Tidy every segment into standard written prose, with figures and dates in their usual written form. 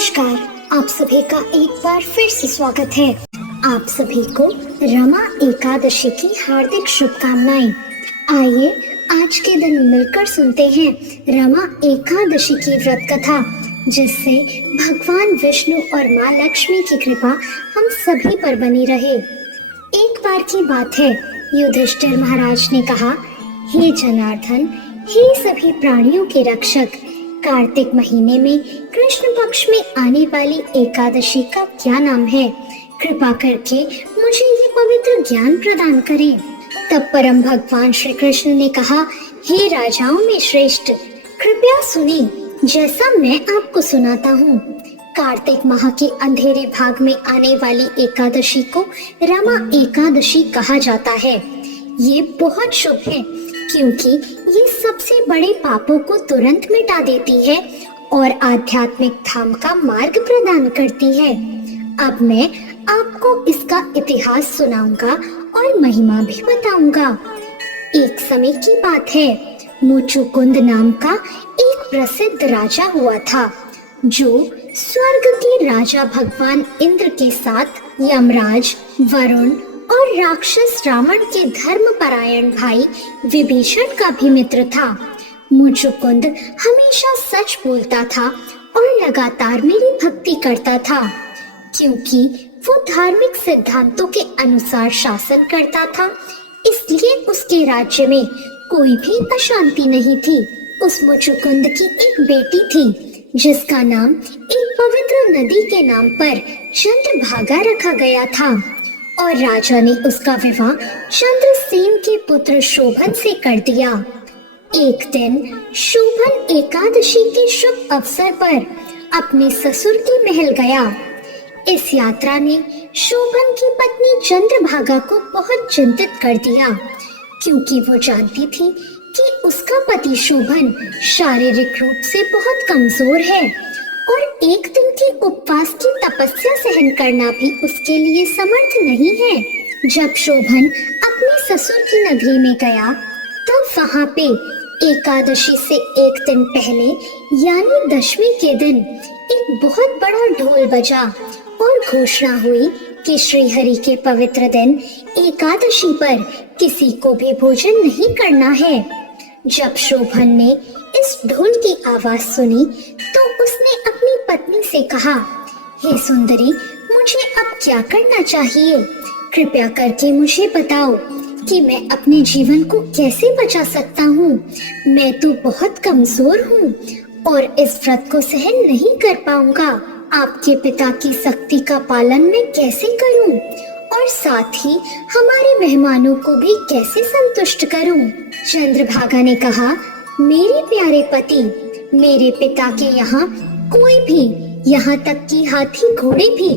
नमस्कार। आप सभी का एक बार फिर से स्वागत है। आप सभी को रमा एकादशी की हार्दिक शुभकामनाएं। आइए आज के दिन मिलकर सुनते हैं रमा एकादशी की व्रत कथा, जिससे भगवान विष्णु और माँ लक्ष्मी की कृपा हम सभी पर बनी रहे। एक बार की बात है, युधिष्ठिर महाराज ने कहा, हे जनार्दन, हे सभी प्राणियों के रक्षक, कार्तिक महीने में कृष्ण पक्ष में आने वाली एकादशी का क्या नाम है? कृपा करके मुझे ये पवित्र ज्ञान प्रदान करें। तब परम भगवान श्री कृष्ण ने कहा, हे राजाओं में श्रेष्ठ, कृपया सुनिए जैसा मैं आपको सुनाता हूँ। कार्तिक माह के अंधेरे भाग में आने वाली एकादशी को रमा एकादशी कहा जाता है। ये बहुत शुभ है क्योंकि ये सबसे बड़े पापों को तुरंत मिटा देती है और आध्यात्मिक धाम का मार्ग प्रदान करती है। अब मैं आपको इसका इतिहास सुनाऊंगा और महिमा भी बताऊंगा। एक समय की बात है, मुचुकुंद नाम का एक प्रसिद्ध राजा हुआ था, जो स्वर्ग के राजा भगवान इंद्र के साथ यमराज, वरुण और राक्षस रावण के धर्मपरायण भाई विभीषण का भी मित्र था। मुचुकुंद हमेशा सच बोलता था और लगातार मेरी भक्ति करता था, क्योंकि वो धार्मिक सिद्धांतों के अनुसार शासन करता था। इसलिए उसके राज्य में कोई भी अशांति नहीं थी। उस मुचुकुंद की एक बेटी थी, जिसका नाम एक पवित्र नदी के नाम पर चंद्रभागा रखा गया था और राजा ने उसका विवाह चंद्रसेन के पुत्र शोभन से कर दिया। एक दिन शोभन एकादशी के शुभ अवसर पर अपने ससुर के महल गया। इस यात्रा ने शोभन की पत्नी चंद्रभागा को बहुत चिंतित कर दिया, क्योंकि वो जानती थी कि उसका पति शोभन शारीरिक रूप से बहुत कमजोर है और एक दिन के उपवास की तपस्या सहन करना भी उसके लिए समर्थ नहीं है। जब शोभन अपने ससुर की नगरी में गया, तब वहाँ पे एकादशी से एक दिन पहले यानी दशमी के दिन एक बहुत बड़ा ढोल बजा और घोषणा हुई कि श्रीहरि के पवित्र दिन एकादशी पर किसी को भी भोजन नहीं करना है। जब शोभन ने इस ढोल की आवाज सुनी तो उसने अपनी पत्नी से कहा, हे सुंदरी, मुझे अब क्या करना चाहिए? कृपया करके मुझे बताओ कि मैं अपने जीवन को कैसे बचा सकता हूँ। मैं तो बहुत कमजोर हूँ और इस व्रत को सहन नहीं कर पाऊंगा। आपके पिता की शक्ति का पालन मैं कैसे करूँ और साथ ही हमारे मेहमानों को भी कैसे संतुष्ट करूँ? चंद्रभागा ने कहा, मेरे प्यारे पति, मेरे पिता के यहाँ कोई भी, यहाँ तक कि हाथी घोड़े भी,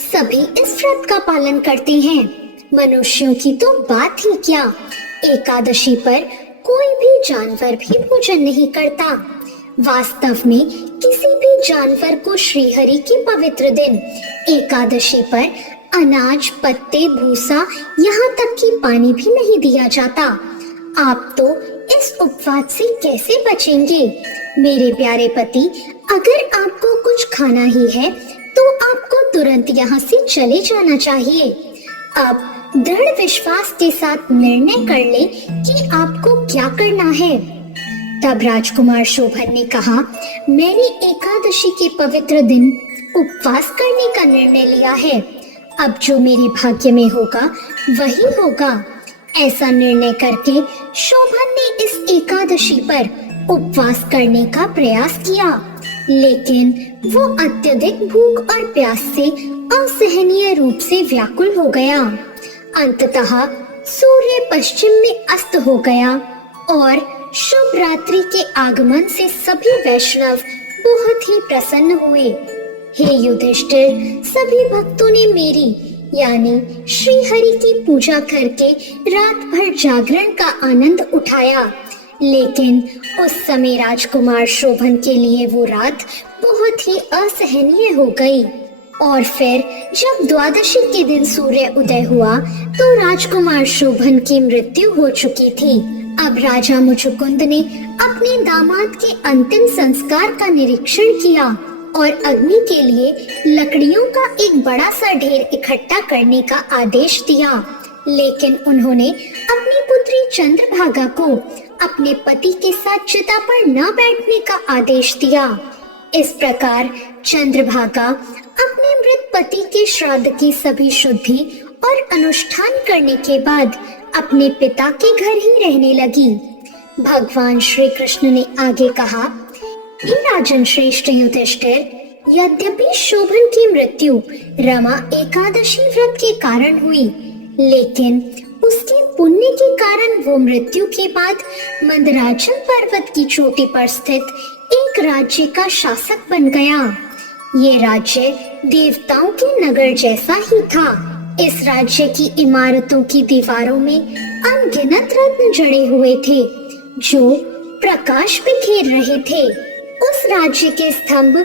सभी इस व्रत का पालन करते हैं। मनुष्यों की तो बात ही क्या, एकादशी पर कोई भी जानवर भी भोजन नहीं करता। वास्तव में किसी भी जानवर को श्रीहरि के पवित्र दिन एकादशी पर अनाज, पत्ते, भूसा, यहाँ तक कि पानी भी नहीं दिया जाता। आप तो इस उपवास से कैसे बचेंगे? मेरे प्यारे पति, अगर आपको कुछ खाना ही है तो आपको तुरंत यहाँ से चले जाना चाहिए। अब दृढ़ विश्वास के साथ निर्णय कर ले कि आपको क्या करना है। तब राजकुमार शोभन ने कहा, मैंने एकादशी के पवित्र दिन उपवास करने का निर्णय लिया है। अब जो मेरे भाग्य में होगा वही होगा। ऐसा निर्णय करके शोभन ने इस एकादशी पर उपवास करने का प्रयास किया, लेकिन वो अत्यधिक भूख और प्यास से असहनीय रूप से व्याकुल हो गया। अंततः सूर्य पश्चिम में अस्त हो गया और शुभ रात्रि के आगमन से सभी वैष्णव बहुत ही प्रसन्न हुए। हे युधिष्ठिर, सभी भक्तों ने मेरी यानी श्री हरि की पूजा करके रात भर जागरण का आनंद उठाया, लेकिन उस समय राजकुमार शोभन के लिए वो रात बहुत ही असहनीय हो गई। और फिर जब द्वादशी के दिन सूर्य उदय हुआ तो राजकुमार शोभन की मृत्यु हो चुकी थी। अब राजा मुचुकुंद ने अपने दामाद के अंतिम संस्कार का निरीक्षण किया और अग्नि के लिए लकड़ियों का एक बड़ा सा ढेर इकट्ठा करने का आदेश दिया। लेकिन उन्होंने अपनी पुत्री चंद्रभागा को अपने पति के साथ चिता पर न बैठने का आदेश दिया। इस प्रकार चंद्रभागा अपने मृत पति के श्राद्ध की सभी शुद्धि और अनुष्ठान करने के बाद अपने पिता के घर ही रहने लगी। भगवान श्री कृष्ण ने आगे कहा, हे राजन श्रेष्ठ युधिष्ठिर, यद्यपि शोभन की मृत्यु रमा एकादशी व्रत के कारण हुई, लेकिन उसके पुण्य के कारण वो मृत्यु के बाद मंदराचल पर्वत की चोटी पर स्थित एक राज्य का शासक बन गया। ये राज्य देवताओं के नगर जैसा ही था। इस राज्य की इमारतों की दीवारों में अनगिनत रत्न जड़े हुए थे जो प्रकाश बिखेर रहे थे। उस राज्य के स्तंभ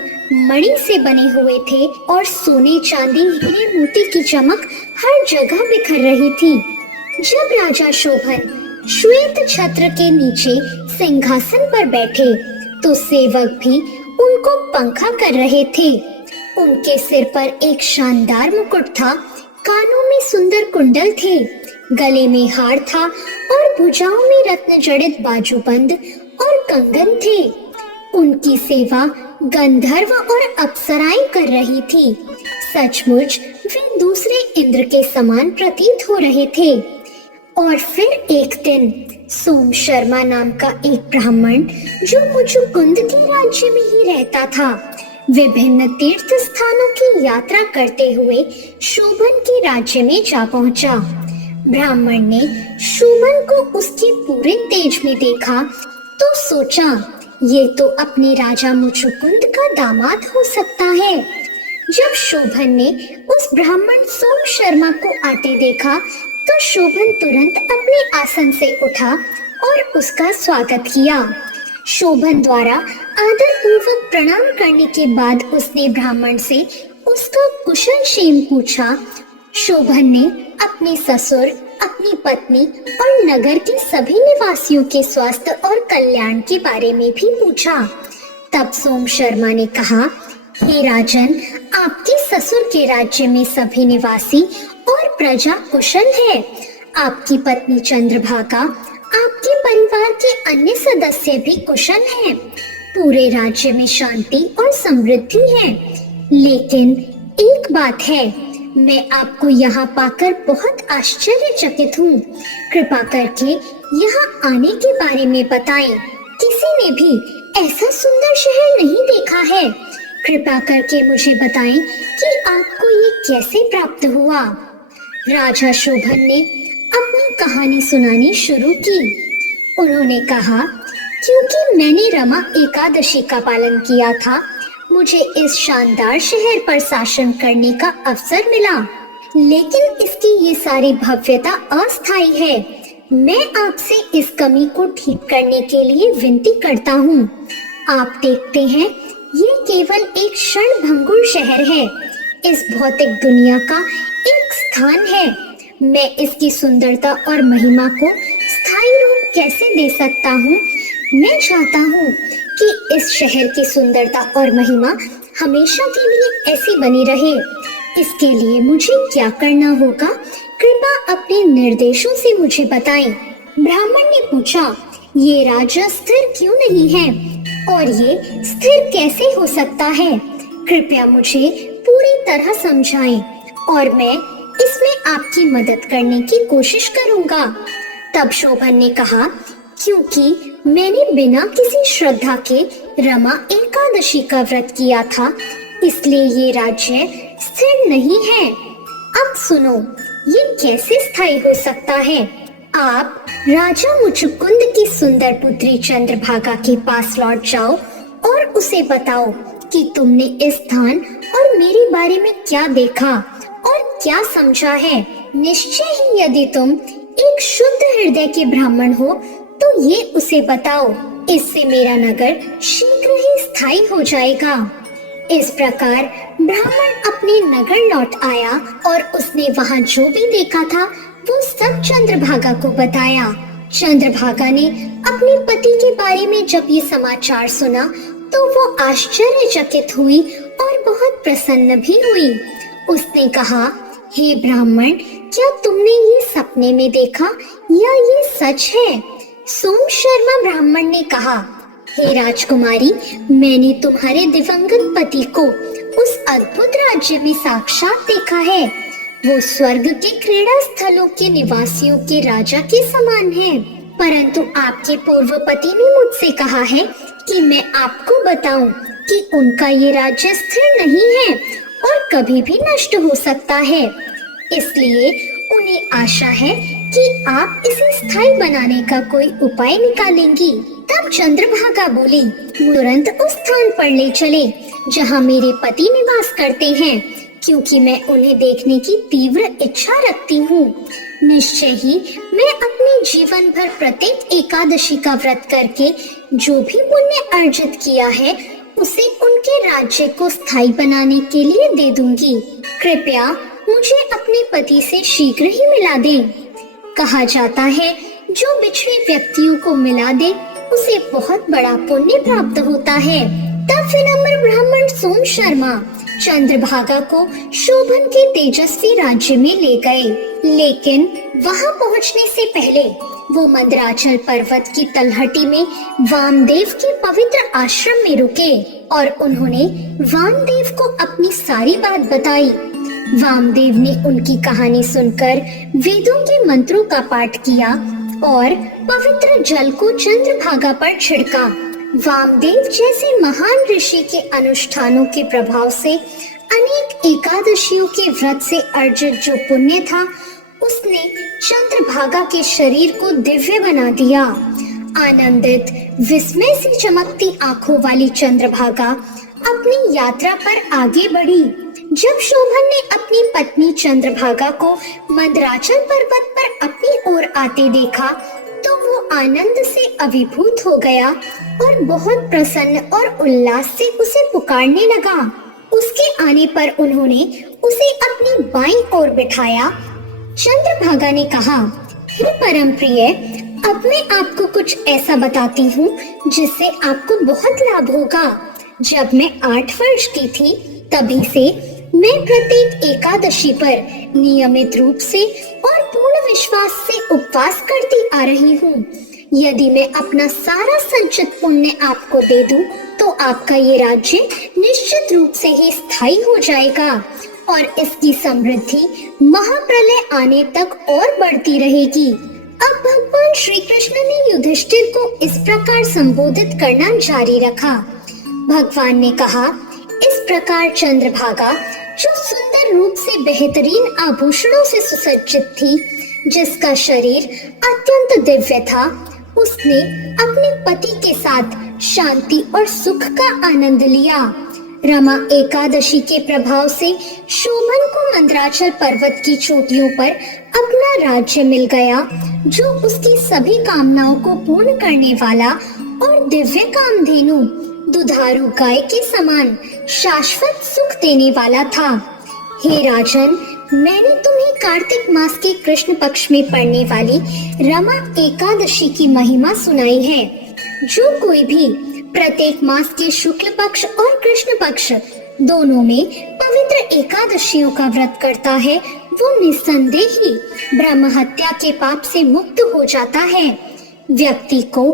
मणि से बने हुए थे और सोने चांदी हीरे मोती की चमक हर जगह बिखर रही थी। जब राजा शोभन श्वेत छत्र के नीचे सिंहासन पर बैठे तो सेवक भी उनको पंखा कर रहे थे। उनके सिर पर एक शानदार मुकुट था, कानों में सुंदर कुंडल थे, गले में हार था और भुजाओं में रत्न जड़ित बाजूबंद और कंगन थे। उनकी सेवा गंधर्व और अप्सराएं कर रही थी। सचमुच वे दूसरे इंद्र के समान प्रतीत हो रहे थे। और फिर एक दिन सोम शर्मा नाम का एक ब्राह्मण जो मुचुकुंद के राज्य में ही रहता था, विभिन्न तीर्थ स्थानों की यात्रा करते हुए शोभन के राज्य में जा पहुंचा। ब्राह्मण ने शोभन को उसके पूरे तेज में देखा तो सोचा, ये तो अपने राजा मुचुकुंद का दामाद हो सकता है। जब शोभन ने उस ब्राह्मण सोम शर्मा को आते देखा तो शोभन तुरंत अपने आसन से उठा और उसका स्वागत किया। शोभन द्वारा आदर पूर्वक प्रणाम करने के बाद उसने ब्राह्मण से उसका कुशल क्षेम पूछा। शोभन ने अपने ससुर, अपनी पत्नी और नगर के सभी निवासियों के स्वास्थ्य और कल्याण के बारे में भी पूछा। तब सोम शर्मा ने कहा, हे राजन, आपके ससुर के राज्य में सभी निवासी और प्रजा कुशल है। आपकी पत्नी चंद्रभागा, आपके परिवार के अन्य सदस्य भी कुशल हैं। पूरे राज्य में शांति और समृद्धि है। लेकिन एक बात है, मैं आपको यहाँ पाकर बहुत आश्चर्यचकित हूँ। कृपा करके यहाँ आने के बारे में बताएं। किसी ने भी ऐसा सुंदर शहर नहीं देखा है। कृपा करके मुझे बताएं कि आपको ये कैसे प्राप्त हुआ। राजा शोभन ने अपनी कहानी सुनानी शुरू की। उन्होंने कहा, क्योंकि मैंने रमा एकादशी का पालन किया था, मुझे इस शानदार शहर पर शासन करने का अवसर मिला। लेकिन इसकी ये सारी भव्यता अस्थायी है। मैं आपसे इस कमी को ठीक करने के लिए विनती करता हूँ। आप देखते हैं, ये केवल एक क्षण भंगुर शहर है। इस भौतिक दुनिया का एक स्थान है। मैं इसकी सुंदरता और महिमा को स्थायी रूप कैसे दे सकता हूँ? मैं चाहता हूँ कि इस शहर की सुंदरता और महिमा हमेशा के लिए ऐसी बनी रहे। इसके लिए मुझे क्या करना होगा? कृपया अपने निर्देशों से मुझे बताएं। ब्राह्मण ने पूछा, ये राज्य स्थिर क्यों नहीं है और ये स्थिर कैसे हो सकता है? कृपया मुझे पूरी तरह समझाएं और मैं इसमें आपकी मदद करने की कोशिश करूंगा। तब शोभन ने कहा, क्योंकि मैंने बिना किसी श्रद्धा के रमा एकादशी का व्रत किया था, इसलिए ये राज्य स्थिर नहीं है। अब सुनो, ये कैसे स्थायी हो सकता है? आप राजा मुचुकुंद की सुंदर पुत्री चंद्रभागा के पास लौट जाओ और उसे बताओ कि तुमने इस स्थान और मेरे बारे में क्या देखा और क्या समझा है। निश्चय ही यदि तुम एक शुद्ध हृदय के ब्राह्मण हो तो ये उसे बताओ। इससे मेरा नगर शीघ्र ही स्थायी हो जाएगा। इस प्रकार ब्राह्मण अपने नगर लौट आया और उसने वहाँ जो भी देखा था वो सब चंद्रभागा को बताया। चंद्रभागा ने अपने पति के बारे में जब ये समाचार सुना तो वो आश्चर्यचकित हुई और बहुत प्रसन्न भी हुई। उसने कहा, हे ब्राह्मण, क्या तुमने ये सपने में देखा या ये सच है? सोम शर्मा ब्राह्मण ने कहा, हे राजकुमारी, मैंने तुम्हारे दिवंगत पति को उस अद्भुत राज्य में साक्षात देखा है। वो स्वर्ग के क्रीड़ा स्थलों के निवासियों के राजा के समान है। परंतु आपके पूर्व पति ने मुझसे कहा है कि मैं आपको बताऊं कि उनका ये राज्य स्थिर नहीं है और कभी भी नष्ट हो सकता है। इसलिए उन्हें आशा है कि आप इसे स्थायी बनाने का कोई उपाय निकालेंगी। तब चंद्रभागा बोली, तुरंत उस स्थान पर ले चले जहाँ मेरे पति निवास करते हैं, क्योंकि मैं उन्हें देखने की तीव्र इच्छा रखती हूँ। निश्चय ही मैं अपने जीवन भर प्रत्येक एकादशी का व्रत करके जो भी पुण्य अर्जित किया है उसे उनके राज्य को स्थायी बनाने के लिए दे दूंगी। कृपया मुझे अपने पति से शीघ्र ही मिला दें। कहा जाता है, जो बिछड़े व्यक्तियों को मिला दे उसे बहुत बड़ा पुण्य प्राप्त होता है। तब विनम्र ब्राह्मण सोम शर्मा चंद्रभागा को शोभन के तेजस्वी राज्य में ले गए, लेकिन वहां पहुंचने से पहले वो मंदराचल पर्वत की तलहटी में वामदेव के पवित्र आश्रम में रुके और उन्होंने वामदेव को अपनी सारी बात बताई। वामदेव ने उनकी कहानी सुनकर वेदों के मंत्रों का पाठ किया और पवित्र जल को चंद्रभागा पर छिड़का। वामदेव जैसे महान ऋषि के अनुष्ठानों के प्रभाव से अनेक एकादशियों के व्रत से अर्जित जो पुण्य था उसने चंद्रभागा के शरीर को दिव्य बना दिया। आनंदित, विस्मय से चमकती आंखों वाली चंद्रभागा अपनी यात्रा पर आगे बढ़ी। जब शोभन ने अपनी पत्नी चंद्रभागा को मंदराचल पर्वत पर अपनी ओर आते देखा तो वो आनंद से अभिभूत हो गया और बहुत प्रसन्न और उल्लास से उसे पुकारने लगा। उसके आने पर उन्होंने उसे अपनी बाईं ओर बिठाया। चंद्रभागा ने कहा, हे परम प्रिय, अब मैं आपको कुछ ऐसा बताती हूँ जिससे आपको बहुत लाभ होगा। जब मैं 8 वर्ष की थी तभी से मैं प्रत्येक एकादशी पर नियमित रूप से और पूर्ण विश्वास से उपवास करती आ रही हूँ। यदि मैं अपना सारा संचित पुण्य आपको दे दूं, तो आपका ये राज्य निश्चित रूप से ही स्थायी हो जाएगा और इसकी समृद्धि महाप्रलय आने तक और बढ़ती रहेगी। अब भगवान श्री कृष्ण ने युधिष्ठिर को इस प्रकार संबोधित करना जारी रखा। भगवान ने कहा, इस प्रकार चंद्रभागा, जो सुंदर रूप से बेहतरीन आभूषणों से सुसज्जित थी, जिसका शरीर अत्यंत दिव्य था, उसने अपने पति के साथ शांति और सुख का आनंद लिया। रमा एकादशी के प्रभाव से शोभन को मंदराचल पर्वत की चोटियों पर अपना राज्य मिल गया, जो उसकी सभी कामनाओं को पूर्ण करने वाला और दिव्य कामधेनु दुधारू गाय के समान शाश्वत सुख देने वाला था। हे राजन, मैंने तुम्हें कार्तिक मास के कृष्ण पक्ष में पड़ने वाली रमा एकादशी की महिमा सुनाई है। जो कोई भी प्रत्येक मास के शुक्ल पक्ष और कृष्ण पक्ष दोनों में पवित्र एकादशियों का व्रत करता है, वो निस्संदेह ही ब्रह्म हत्या के पाप से मुक्त हो जाता है। व्यक्ति को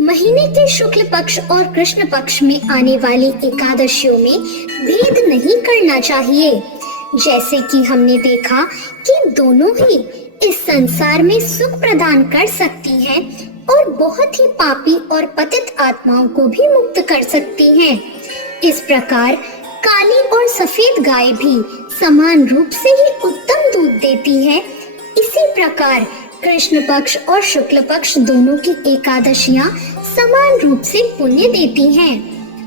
महीने के शुक्ल पक्ष और कृष्ण पक्ष में आने वाली एकादशियों में भेद नहीं करना चाहिए। जैसे कि हमने देखा कि दोनों ही इस संसार में सुख प्रदान कर सकती हैं और बहुत ही पापी और पतित आत्माओं को भी मुक्त कर सकती हैं। इस प्रकार काली और सफेद गाय भी समान रूप से ही उत्तम दूध देती है। इसी प्रकार कृष्ण पक्ष और शुक्ल पक्ष दोनों की एकादशियां समान रूप से पुण्य देती हैं।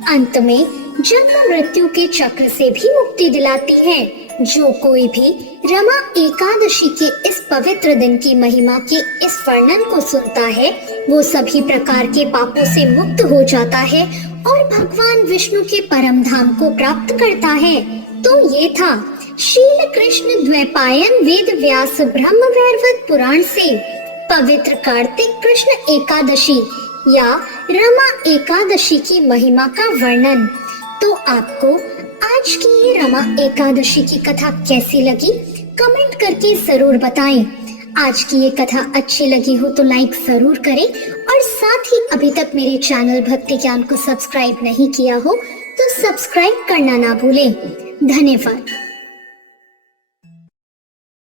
अंत में जन्म मृत्यु के चक्र से भी मुक्ति दिलाती हैं। जो कोई भी रमा एकादशी के इस पवित्र दिन की महिमा के इस वर्णन को सुनता है, वो सभी प्रकार के पापों से मुक्त हो जाता है और भगवान विष्णु के परम धाम को प्राप्त करता है। तो ये था शील कृष्ण द्वैपायन वेद व्यास ब्रह्म वैवर्त पुराण से पवित्र कार्तिक कृष्ण एकादशी या रमा एकादशी की महिमा का वर्णन। तो आपको आज की ये रमा एकादशी की कथा कैसी लगी, कमेंट करके जरूर बताएं। आज की ये कथा अच्छी लगी हो तो लाइक जरूर करें और साथ ही अभी तक मेरे चैनल भक्ति ज्ञान को सब्सक्राइब नहीं किया हो तो सब्सक्राइब करना ना भूलें। धन्यवाद।